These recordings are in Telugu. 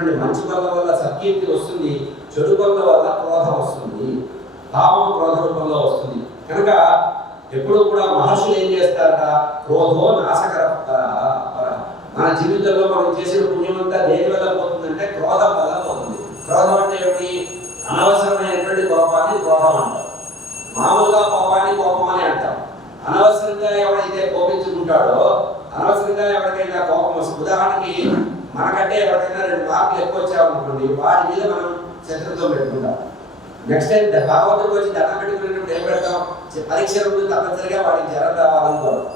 చేసినటువంటి మంచి పనుల వల్ల సత్కీర్తి వస్తుంది, చెడు పనుల వల్ల క్రోధం వస్తుంది, పాపం క్రోధ రూపంలో వస్తుంది. కనుక ఎప్పుడు కూడా మహర్షులు ఏం చేస్తారట, క్రోధో నాశకర. మన జీవితంలో మనం చేసిన పుణ్యమంతా దేని వల్ల పోతుందంటే క్రోధం వల్ల పోతుంది. క్రోధం అంటే ఏమిటి? అనవసరమైనటువంటి కోపాన్ని క్రోధం అంటాం. మామూలుగా కోపాన్ని కోపం అని అంటాం. అనవసరంగా ఎవరైతే కోపించుకుంటాడో, అనవసరంగా ఎవరికైనా కోపం వస్తుంది. ఉదాహరణకి మనకంటే ఎవరికైనా 2 మార్కులు ఎక్కువ వచ్చామనుకోండి, వాడి మీద మనం శత్రుత్వం పెట్టుకుంటాం. నెక్స్ట్ టైం భాగవతుడికి వచ్చి దండం పెట్టుకునేటప్పుడు ఏం పెడతాం? పరీక్ష ముందు తప్పనిసరిగా వాడికి జ్వరం రావాలనుకోవడం.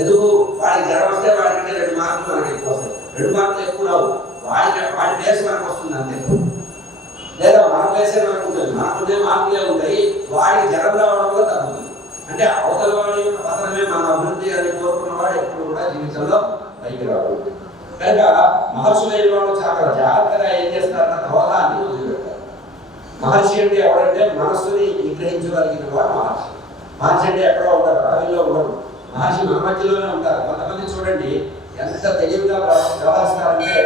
ఎందుకు? వాడికి జ్వరం వస్తే వాడికంటే 2 మార్కులు మనకి ఎక్కువ వస్తాయి. 2 మార్కులు ఎక్కువ రావు, వాడి ప్లేస్ మనకు వస్తుంది అంతే. లేదా మన ప్లేసే మనకు ఉంటుంది, మనకుండే మార్కులే ఉంటాయి, వాడికి జ్వరం రావడం వల్ల తగ్గుతుంది. అంటే అవతల వాడి యొక్క పతనమే మన అభివృద్ధి అని కోరుకున్నవాడు ఎప్పుడు కూడా జీవితంలో పైకి రావు. కనుక మహర్షులైన వాళ్ళు చాలా జాగ్రత్తగా ఏం చేస్తారన్న క్రోధాన్ని వదిలిపెడతారు. మహర్షి అంటే ఎవరంటే మనస్సుని నిగ్రహించగలిగిన వాడు మహర్షి. మహర్షి అంటే ఎక్కడో ఉంటారు, అడవిలో ఉండరు. మహర్షి మన మధ్యలోనే ఉంటారు. కొంతమంది చూడండి ఎంత తెలివిగా వ్యవహరిస్తారంటే,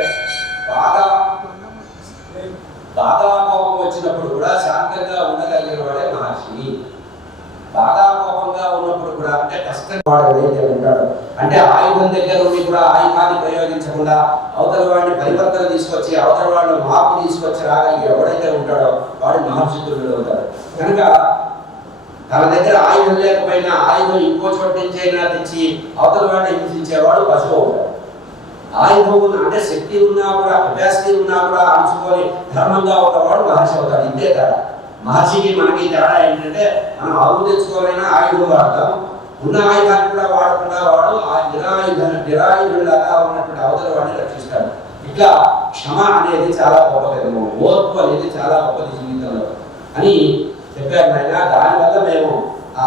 బాగా కోపం వచ్చినప్పుడు కూడా శాంతంగా ఉండగలిగిన వాడే మహర్షి. బాగా కోపంగా ఉన్నప్పుడు కూడా అంటే కష్టంగా వాడు ఏదైతే ఉంటాడు అంటే ఆయుధం దగ్గర ఉండి కూడా ఆయుధాన్ని ప్రయోగించకుండా అవతల వాడిని పరివర్తన తీసుకొచ్చి అవతల వాడిని మార్పు తీసుకొచ్చి రాగలిగి ఎవడైతే ఉంటాడో వాడు మహర్షితుడు అవుతాడు. కనుక తన దగ్గర ఆయుధం లేకపోయినా ఆయుధం ఇంకో చోటు నుంచి అయినా తెచ్చి అవతల వాడిని హింసించేవాడు పశువు అవుతాడు. ఆయుధం ఉన్న అంటే శక్తి ఉన్నా కూడా, కెపాసిటీ ఉన్నా కూడా అంచుకొని ధర్మంగా ఉన్నవాడు మహర్షి అవుతాడు. ఇంతే తేడా. మహర్షికి మనకి తేడా ఏంటంటే, మనం అరువు తెచ్చుకోవాలైనా ఆయుధం వాడతాం, ఉన్న ఆయుధాన్ని కూడా వాడకుండా వాడు ఆ నిరాయుధులాగా ఉన్నటువంటి అవతల వాడిని రక్షిస్తాడు. ఇట్లా క్షమ అనేది చాలా గొప్పది, ఓర్పు అనేది చాలా గొప్పది జీవితంలో అని చెప్పారు ఆయన. దానివల్ల మేము ఆ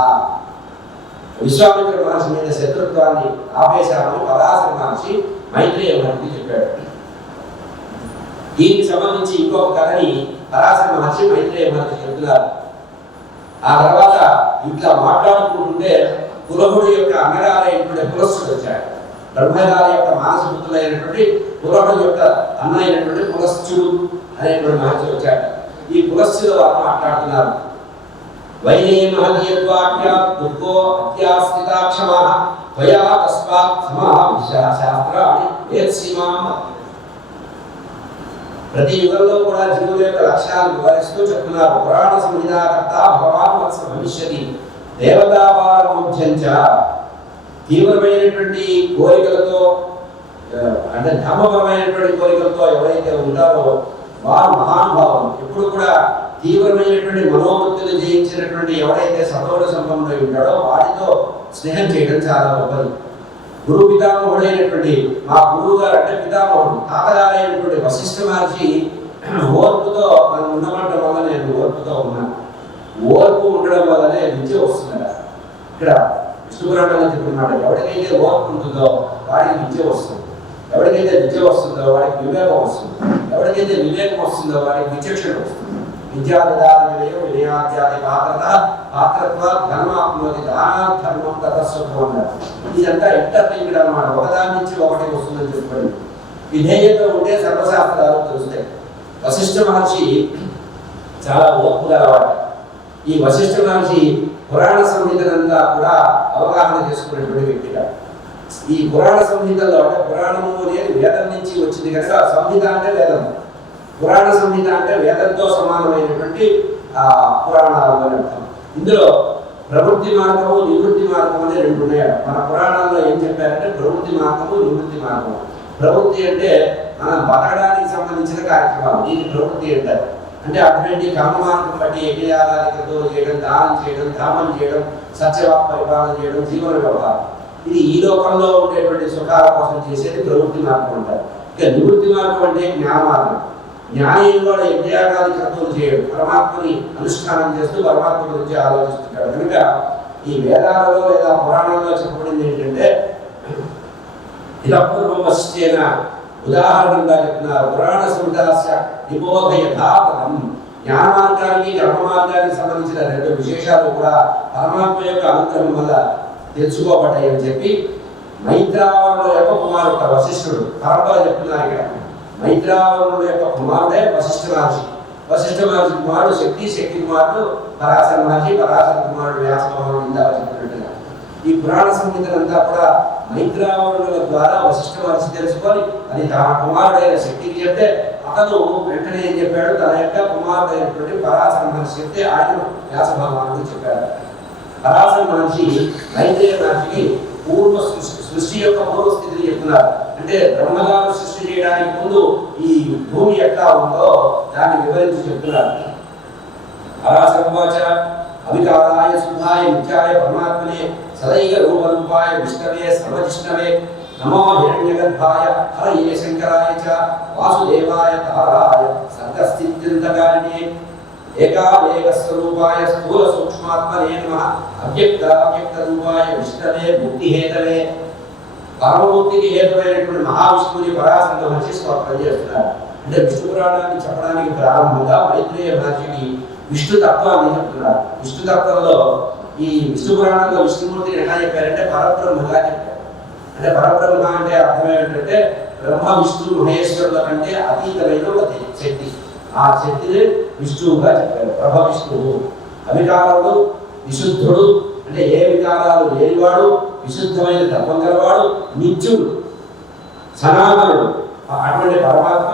విశ్వామిత్ర మహర్షి మీద శత్రుత్వాన్ని ఆపేశామని పరాశర మహర్షి మైత్రేయ మహర్షికి చెప్పాడు. దీనికి సంబంధించి ఇంకొక కథని పరాశర మహర్షి మైత్రేయ మహర్షి చెప్తున్నారు. ఆ తర్వాత ఇట్లా మాట్లాడుకుంటుంటే పులహుడు యొక్క అన్నగారైనటువంటి పులస్సుడు వచ్చాడు. బ్రహ్మగారి యొక్క మానసపుత్రులైనటువంటి పులహుడు యొక్క అన్న అయినటువంటి పులస్సుడు అనేటువంటి మహర్షి వచ్చాడు. ఈ పులస్సుడు వారు మాట్లాడుతున్నారు. వైనే మహదీయత్వాఖ్య దుఃఖో అత్యాస్థితాక్షమః త్వయా తస్మాత్ సమావిశ శాస్త్రాణి వేత్సీమాం. ప్రతి యుగంలో కూడా జీవుల యొక్క లక్షణాలను వివరిస్తూ చెప్తున్నారు. పురాణ సంహితాకర్త భగవాన్ వత్స భవిష్యతి దేవతాపారమోధ్యంచ. తీవ్రమైనటువంటి కోరికలతో అంటే ధర్మపరమైనటువంటి కోరికలతో ఎవరైతే ఉంటారో వారు మహానుభావం. ఎప్పుడు కూడా తీవ్రమైనటువంటి మనోవృత్తులు జయించినటువంటి ఎవరైతే సతోడ సంపన్నుడై ఉంటాడో వాడితో స్నేహం చేయడం చాలా గొప్పది. గురు పితామహుడైనటువంటి మా గురువు గారు అంటే పితామహుడు తాతగారైనటువంటి వశిష్ఠ మహర్షి ఓర్పుతో మనం ఉండమంటం వల్ల నేను ఓర్పుతో ఉన్నాను. ఓర్పు ఉండడం వల్లనే విద్య వస్తుందట. ఇక్కడ విష్ణుపురాణంలో చెప్తున్నాడు, ఎవరికైతే ఓర్పు ఉంటుందో వాడికి విద్య వస్తుంది, ఎవరికైతే విద్య వస్తుందో వాడికి వివేకం వస్తుంది, ఎవరికైతే వివేకం వస్తుందో వాడికి విచక్షణ వస్తుంది. విద్యాదానం వినయాధ్యాది పాత్రత్వ ధర్మాప్నోది దానాత్ ధర్మం తతస్వత్వం అన్నారు. ఇదంతా ఇంటర్లింక్డ్ అన్నమాట, ఒకదాని నుంచి ఒకటి వస్తుందని చెప్పండి. విధేయత ఉంటే సర్వశాస్త్రాలు తెలుస్తాయి. వశిష్ఠ మహర్షి చాలా ఓర్పు గలవాడు. ఈ వశిష్ఠ మహర్షి పురాణ సంహితనంతా కూడా అవగాహన చేసుకున్నటువంటి వ్యక్తిగా. ఈ పురాణ సంహితలో అంటే పురాణము అనేది వేదం నుంచి వచ్చింది కనుక సంహిత అంటే వేదం, పురాణ సంహిత అంటే వేదంతో సమానమైనటువంటి పురాణాలు అని అర్థం. ఇందులో ప్రవృత్తి మార్గము నివృత్తి మార్గం అనే 2 ఉన్నాయి. మన పురాణాల్లో ఏం చెప్పారంటే ప్రవృత్తి మార్గము నివృత్తి మార్గము. ప్రవృత్తి అంటే మనం బతకడానికి సంబంధించిన కార్యక్రమాలు, దీన్ని ప్రవృత్తి అంటారు. అంటే అటువంటి కర్మ మార్గం బట్టి యజ్ఞయాగాది క్రతువులు చేయడం, దానం చేయడం, ధర్మం చేయడం, సత్యవాక్ పరిపాలన చేయడం, జీవన వ్యవహారం. ఇది ఈ లోకంలో ఉండేటువంటి సుఖాల కోసం చేసేది ప్రవృత్తి మార్గం అంటారు. ఇక నివృత్తి మార్గం అంటే జ్ఞాన మార్గం. జ్ఞాని కూడా యజ్ఞయాగాది క్రతువులు చేయడం, పరమాత్మని అనుష్ఠానం చేస్తూ పరమాత్మ గురించి ఆలోచిస్తుంటాడు. కనుక ఈ వేదాలలో లేదా పురాణంలో చెప్పబడింది ఏంటంటే ఇదపూర్వం వశిష్ఠేన ఉదాహరణంగా చెప్తున్నారు. పురాణ సంహితాస్య నిబోధ యథాతథం. జ్ఞాన మార్గానికి కర్మ మార్గానికి సంబంధించిన 2 విశేషాలు కూడా పరమాత్మ యొక్క అనుగ్రహం వల్ల తెలుసుకోబడ్డాయి అని చెప్పి మైత్రావరుల యొక్క కుమారుడు వశిష్ఠుడు పరంపర చెప్తున్నారు. ఇక్కడ మైత్రావరుణుడు యొక్క కుమారుడే వశిష్ఠ మహర్షి. వశిష్ఠ మహర్షి కుమారుడు శక్తి, శక్తి కుమారుడు పరాశర మహర్షి, పరాశర కుమారుడు వ్యాస భగవానుడు. ఇందాక చెప్పినట్టుగా ఈ పురాణ సంహితలంతా కూడా మైత్రావరుణుల ద్వారా వశిష్ఠ మహర్షి తెలుసుకొని అది తన కుమారుడైన శక్తికి చెప్తే అతను వెంటనే ఏం చెప్పాడు, తన యొక్క కుమారుడైనటువంటి పరాశర మహర్షి చెప్తే ఆయన వ్యాస భగవానుడు చెప్పాడు. పరాశర మహర్షి మైత్రేయ మహర్షికి పూర్వ సృష్టి యొక్క పూర్వస్థితిని చెప్తున్నారు. అంటే బ్రహ్మగారు సృష్టి చేయడానికి ముందు ఈ భూమి ఎట్లా ఉందో దాన్ని వివరించి చెప్తున్నారు. పరాశరవాచ అవికారాయ శుద్ధాయ నిత్యాయ పరమాత్మనే సదైక రూపరూపాయ విష్ణవే సర్వజిష్ణవే నమో హిరణ్యగర్భాయ హరయే శంకరాయ చ వాసుదేవాయ తారాయ సర్గస్థిత్యంతకారిణే ఏకావేక స్వరూపాయ స్థూల సూక్ష్మాత్మనే నమః అవ్యక్త అవ్యక్త రూపాయ విష్ణవే ముక్తి హేతవే. పరమముక్తికి హేతువైనటువంటి మహావిష్ణువుని పరాశర మహర్షి స్తోత్రం చేస్తున్నారు. అంటే విష్ణు పురాణాన్ని చెప్పడానికి ప్రారంభంగా మైత్రేయ మహర్షికి విష్ణు తత్వాన్ని చెప్తున్నారు. విష్ణు తత్వంలో ఈ విష్ణు పురాణంలో విష్ణుమూర్తిని ఎలా చెప్పారంటే పరబ్రహ్మగా చెప్పారు. అంటే పరబ్రహ్మ అంటే అర్థం ఏంటంటే బ్రహ్మ విష్ణు మహేశ్వరుల కంటే అతీతమైన ఒక శక్తి. ఆ శక్తిని విష్ణువుగా చెప్పారు. ప్రభ విష్ణువు అవికారుడు, విశుద్ధుడు, అంటే ఏ వికారాలు లేనివాడు, విశుద్ధమైన తత్వం గలవాడు, నిత్యుడు, సనాతనుడు. అటువంటి పరమాత్మ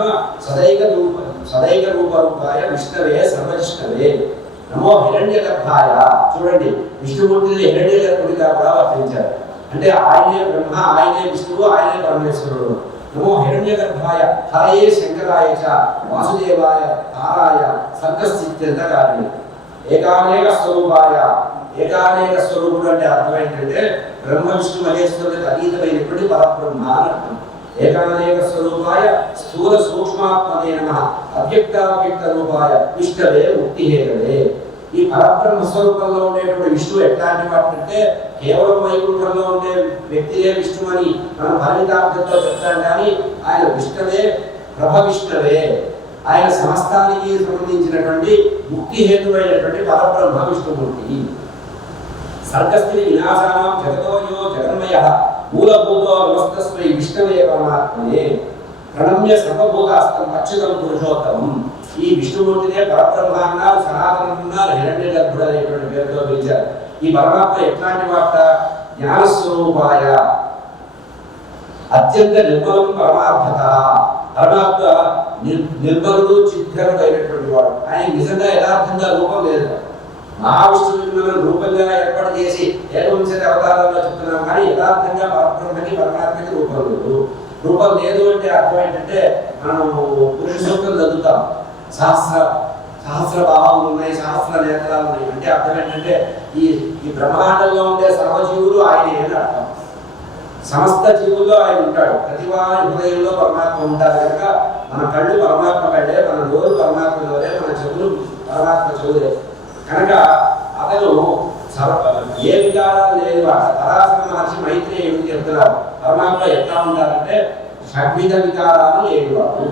సదైక రూపరూపాయ విష్ణవే సర్వజిష్ణవే నమో హిరణ్యగర్భాయ. చూడండి, విష్ణుమూర్తిని హిరణ్యగర్భుడిగా కూడా వర్తించారు. అంటే ఆయనే బ్రహ్మ, ఆయనే విష్ణువు, ఆయనే పరమేశ్వరుడు. నమో హిరణ్యగర్భాయ హరయే శంకరాయ చ వాసుదేవాయ తారాయ సర్గస్థిత్యంతకారిణే ఏకానేక స్వరూపాయ. ఏకానేక స్వరూపుడు అంటే అర్థం ఏంటంటే బ్రహ్మ విష్ణు మహేశ్వరులకు అతీతమైనటువంటి పరబ్రహ్మ అని అర్థం. ఏకానేక స్వరూపాయ స్థూల సూక్ష్మాత్మనే నమః అవ్యక్తావ్యక్త రూపాయ విష్ణవే ముక్తి హేతవే. ఈ పరబ్రహ్మ స్వరూపంలో ఉండేటువంటి విష్ణువు ఎట్లాంటి వాటింటే కేవలం వైకుంఠంలో ఉండే వ్యక్తియే విష్ణు అని మనం పరిమితార్థంతో చెప్తాం. కానీ ఆయన విష్ణవే, ప్రభ విష్ణవే. ఆయన సమస్తానికి సంబంధించినటువంటి ముక్తి హేతువైనటువంటి పరబ్రహ్మ విష్ణుమూర్తి. సర్గస్థితి వినాశానాం జగతోయో జగన్మయః మూలభూతో నమస్తస్మై విష్ణవే పరమాత్మనే ప్రణమ్య సర్వభూతాస్తం అచ్యుతం పురుషోత్తమం. ఈ విష్ణుమూర్తినే పరబ్రహ్మ అన్నారు, సనాతనం అన్నారు, హిరణ్య గర్భుడు అనేటువంటి పేరుతో పిలిచారు. ఈ పరమాత్మ ఎట్లాంటి వాట? జ్ఞానస్వరూపాయ అత్యంత నిర్మలం పరమార్థత. పరమాత్మ నిర్మలుడు, చిద్ఘనుడు అయినటువంటి వాడు. ఆయన నిజంగా యథార్థంగా రూపం లేదు. మహావిష్ణువుని మనం రూపంగా ఏర్పాటు చేసి ఏకవింశతి అవతారాల్లో చెప్తున్నాం. కానీ యథార్థంగా పరబ్రహ్మకి పరమాత్మకి రూపం లేదు. రూపం లేదు అంటే అర్థం ఏంటంటే మనం పురుష సూక్తం చదువుతాం. సహస్ర భావాలు ఉన్నాయి, సహస్ర నేత్రాలు ఉన్నాయి. అంటే అర్థం ఏంటంటే ఈ బ్రహ్మాండంలో ఉండే సర్వజీవులు ఆయన ఏమి అర్థం. సమస్త జీవుల్లో ఆయన ఉంటాడు. ప్రతి వారి హృదయంలో పరమాత్మ ఉంటారు కనుక మన కళ్ళు పరమాత్మ కళ్ళే, మన నోరు పరమాత్మ నోరే, మన చెవులు పరమాత్మ చెవులే. కనుక అతను ఏ వికారాలు లేనివాడు. పరాశర మహర్షి మైత్రేయుడు చెప్తున్నారు పరమాత్మ ఎట్లా ఉంటారంటే షడ్విధ వికారాలు లేనివాడు.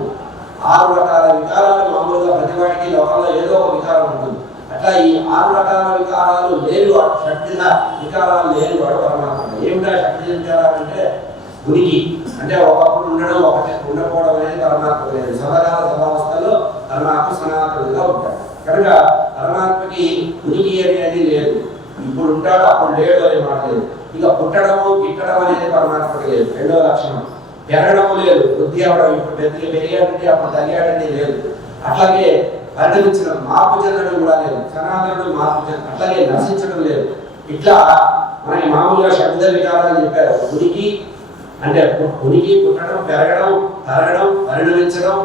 6 రకాల వికారాలు మామూలుగా ప్రతివాడికి లోకంలో ఏదో ఒక వికారం ఉంటుంది. అట్లా ఈ 6 రకాల వికారాలు లేనివాడు, షడ్విధ వికారాలు లేనివాడు పరమాత్మ. ఏమిటా షడ్విధ వికారాలు అంటే ఉనికి, అంటే ఒకప్పుడు ఉండడం, ఒకటి ఉండకపోవడం అనేది పరమాత్మ లేదు. సర్వకాల సర్వావస్థలో పరమాత్మ సనాతనుడిగా ఉంటాడు. కనుక పరమాత్మకి ఉనికి అనేది లేదు. ఇప్పుడు ఉంటాడు, అప్పుడు లేడు అనే మాట లేదు. ఇక పుట్టడము, గిట్టడం అనేది పరమాత్మకి లేదు. రెండో లక్షణం. పెరగడము లేదు, వృద్ధి అవడం. ఇప్పుడు పెరిగాడంటే అప్పుడు తగ్గాడంటే లేదు. అట్లాగే పరిణమించడం, మార్పు చెందడం కూడా లేదు. సనాతనుడు మార్పు చెందడం, అట్లాగే నశించడం లేదు. ఇట్లా మనకి మామూలుగా శబ్ద వికారాలు చెప్పారు. ఉనికి అంటే ఉనికి, పుట్టడం, పెరగడం, తరగడం, పరిణమించడం,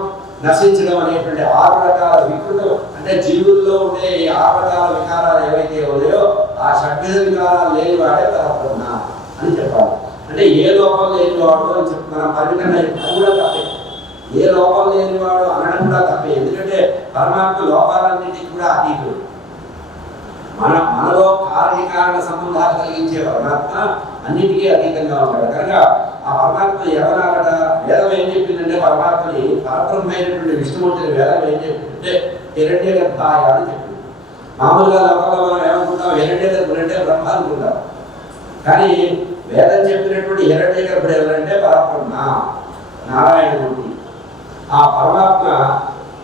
నశించడం అనేటువంటి 6 రకాల వికృతం. అంటే జీవుల్లో ఉండే ఈ 6 రకాల వికారాలు ఏవైతే ఉన్నాయో ఆ షడ్విధ వికారాలు లేనివాడే పరబ్రహ్మ అని చెప్పాలి. అంటే ఏ లోపం లేనివాడు అని చెప్పి మనం పరిమితంగా అది కూడా తప్పే. ఏ లోపం లేనివాడు అనడం కూడా తప్పే. ఎందుకంటే పరమాత్మ లోపాలన్నింటికి కూడా అతీతుడు. మనలో కార్యకారణ సంబంధాలు కలిగించే పరమాత్మ అన్నిటికీ అతీతంగా ఉంటాడు. కనుక ఆ పరమాత్మ ఎవరన్నారట? వేదం ఏం చెప్పిందంటే పరమాత్మని పరబ్రహ్మైనటువంటి విష్ణుమూర్తిని వేదం ఏం చెప్పిందంటే హిరణ్య గర్భాయ అని చెప్పింది. మామూలుగా లోకంలో మనం ఏమనుకుంటాం? హిరణ్య గర్భుడు అంటే బ్రహ్మ అనుకుంటాం. కానీ వేదం చెప్పినటువంటి హిరణ్య గర్భుడు ఎవరంటే పరబ్రహ్మ, నారాయణమూర్తి. ఆ పరమాత్మ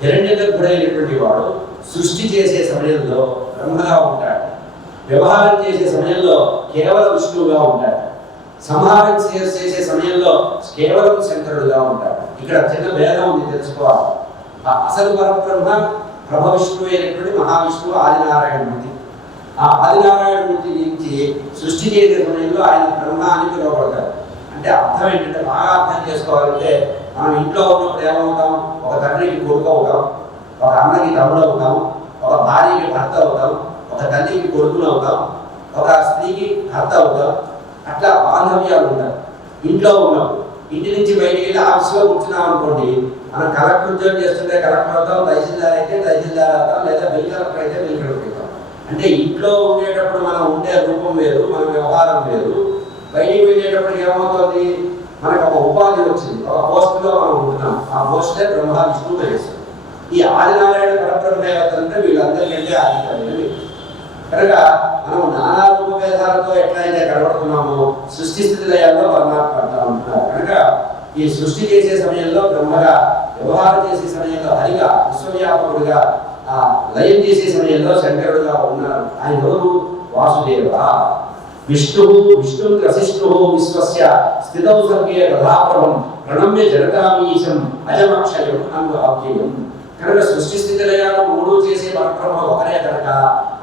హిరణ్యగర్భుడైనటువంటి వాడు సృష్టి చేసే సమయంలో బ్రహ్మగా ఉంటాడు, వ్యవహారం చేసే సమయంలో కేవలం విష్ణువుగా ఉంటాడు, సంహారం చేసే సమయంలో కేవలం శంకరుడుగా ఉంటాడు. ఇక్కడ చిన్న భేదం ఉంది, తెలుసుకోవాలి. అసలు పరబ్రహ్మ బ్రహ్మ విష్ణువు అయినటువంటి మహావిష్ణువు ఆదినారాయణమూర్తి. ఆ ఆదినారాయణమూర్తి నుంచి సృష్టి చేసే సమయంలో ఆయన బ్రహ్మ అని పిలువబడతారు. అంటే అర్థం ఏంటంటే, బాగా అర్థం చేసుకోవాలంటే, మనం ఇంట్లో ఉన్నప్పుడు ఏమవుతాం? ఒక తండ్రికి కొడుకు అవుతాం, ఒక అన్నకి తమ్ముడు అవుతాం, ఒక భార్యకి భర్త అవుతాం, ఒక తల్లికి కొడుకులు అవుతాం, ఒక స్త్రీకి భర్త అవుతాం. అట్లా బాంధవ్యాలు ఉంటాయి ఇంట్లో ఉన్నప్పుడు. ఇంటి నుంచి బయటికి వెళ్ళి ఆఫీస్లో కూర్చున్నాం అనుకోండి, మనం కలెక్టర్ ఉద్యోగం చేస్తుంటే కలెక్టర్ అవుతాం, తహసీల్దార్ అయితే తహసీల్దార్ అవుతాం, లేదా బిల్ కలెక్టర్ అయితే బిల్ కలెక్టర్ అవుతాం. అంటే ఇంట్లో ఉండేటప్పుడు మనం ఉండే రూపం వేరు, మన వ్యవహారం వేరు. బయటికి వెళ్ళేటప్పటికి ఏమవుతుంది? మనకు ఒక ఉపాధి వచ్చింది, ఒక పోస్టులో మనం ఉంటున్నాం. ఆ పోస్టే బ్రహ్మ విష్ణువు మహేశ్వరుడు. ఈ ఆదినారాయణ పరబ్రహ్మదేవతలు అంటే వీళ్ళందరికంటే ఆదిత్యులు. కనుక మనం నానా రూపభేదాలతో ఎట్లయితే కనబడుతున్నామో సృష్టి స్థితి లయాల్లో పరమాత్మ పడతా ఉంటున్నారు. కనుక ఈ సృష్టి చేసే సమయంలో బ్రహ్మగా, వ్యవహారం చేసే సమయంలో హరిగా, విశ్వవ్యాపకుడిగా, ఆ లయం చేసే సమయంలో శంకరుడుగా ఉన్నారు. ఆయన ఎవరు? వాసుదేవ. విష్ణు వశిష్ఠు విశ్వస్య స్థితౌ సర్గే రథాప్రభం ప్రణమ్య జగతామీశం అజమక్షయం అను అవ్యయం. కనుక సృష్టి స్థితి లయాలు మూడు చేసే పరబ్రహ్మ ఒకరే కనుక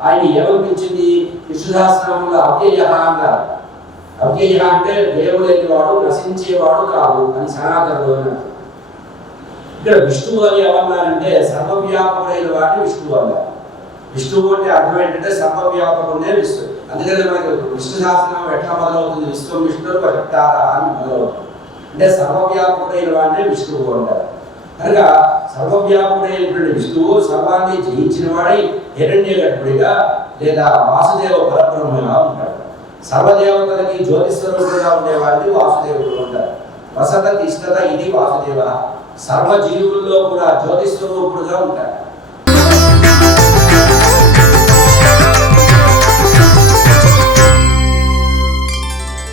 ఆయన ఏమనిపించింది? విష్ణుదాసనామంలో అవ్యయ అన్నారు. అవ్యయ అంటే దేవుడైన వాడు, నశించేవాడు కాదు అని సనాతనుడు అన్నారు. ఇక్కడ విష్ణువు అని ఏమన్నారంటే, సర్వవ్యాపకుడైన వాడిని విష్ణువు అన్నారు. విష్ణువు అంటే అర్థం ఏంటంటే సర్వవ్యాపకుడే విష్ణు. అందుకని మనకి విష్ణు సహస్రనామం ఎట్లా మొదలవుతుంది? విశ్వం విష్ణువు భక్తారా అని మొదలవుతుంది. అంటే సర్వవ్యాపకుడైన వాడిని విష్ణువు అంటారు. కనుక సర్వవ్యాపకుడైనటువంటి విష్ణువు సర్వాన్ని జయించిన వాడై హిరణ్యగర్భుడిగా లేదా వాసుదేవ పరబ్రహ్మగా ఉంటాడు. సర్వదేవతలకి జ్యోతిస్వరూపుడుగా ఉండేవాడిని వాసుదేవుడు ఉంటారు. వసత తిష్టత ఇది వాసుదేవ. సర్వజీవుల్లో కూడా జ్యోతిస్వరూపుడుగా ఉంటాడు.